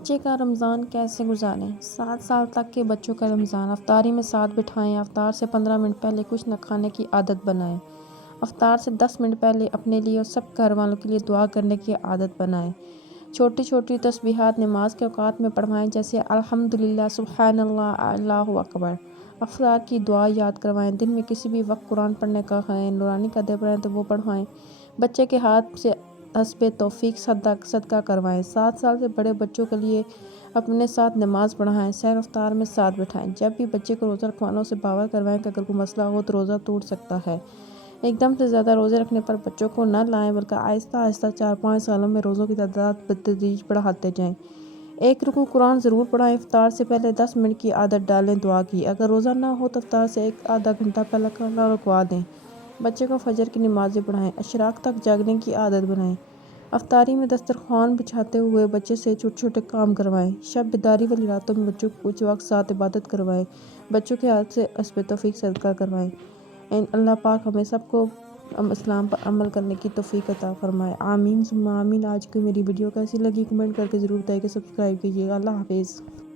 بچے کا رمضان کیسے گزاریں؟ 7 سال تک کے بچوں کا رمضان۔ افطاری میں ساتھ بٹھائیں۔ افطار سے 15 منٹ پہلے کچھ نہ کھانے کی عادت بنائیں۔ افطار سے 10 منٹ پہلے اپنے لیے اور سب گھر والوں کے لیے دعا کرنے کی عادت بنائیں۔ چھوٹی چھوٹی تسبیحات نماز کے اوقات میں پڑھوائیں، جیسے الحمدللہ، سبحان اللہ، اللہ اکبر۔ افطار کی دعا یاد کروائیں۔ دن میں کسی بھی وقت قرآن پڑھنے کا کہیں، نورانی قدر پڑھیں تو وہ پڑھوائیں۔ بچے کے ہاتھ سے حسب توفیق صدقہ کروائیں۔ 7 سال سے بڑے بچوں کے لیے اپنے ساتھ نماز پڑھائیں۔ سحر افطار میں ساتھ بٹھائیں۔ جب بھی بچے کو روزہ رکھوانا اسے باور کروائیں کہ اگر کوئی مسئلہ ہو تو روزہ ٹوٹ سکتا ہے۔ ایک دم سے زیادہ روزے رکھنے پر بچوں کو نہ لائیں، بلکہ آہستہ آہستہ 4-5 سالوں میں روزوں کی تعداد بتدریج بڑھاتے جائیں۔ ایک رکوع قرآن ضرور پڑھائیں۔ افطار سے پہلے 10 منٹ کی عادت ڈالیں دعا کی۔ اگر روزہ نہ ہو تو افطار سے آدھا گھنٹہ پہلے کھانا رکوا دیں۔ بچے کو فجر کی نمازیں پڑھائیں۔ اشراق تک جاگنے کی عادت بنائیں۔ افطاری میں دسترخوان بچھاتے ہوئے بچے سے چھوٹے چھوٹے کام کروائیں۔ شب بیداری والی راتوں میں بچوں کو کچھ وقت ساتھ عبادت کروائیں۔ بچوں کے ہاتھ سے حسب توفیق صدقہ کروائیں۔ اللہ پاک ہمیں سب کو اسلام پر عمل کرنے کی توفیق عطا فرمائے، آمین ثم آمین۔ آج کی میری ویڈیو کیسی لگی کمنٹ کر کے ضرور بتائیے، سبسکرائب کیجیے گا۔ اللہ حافظ۔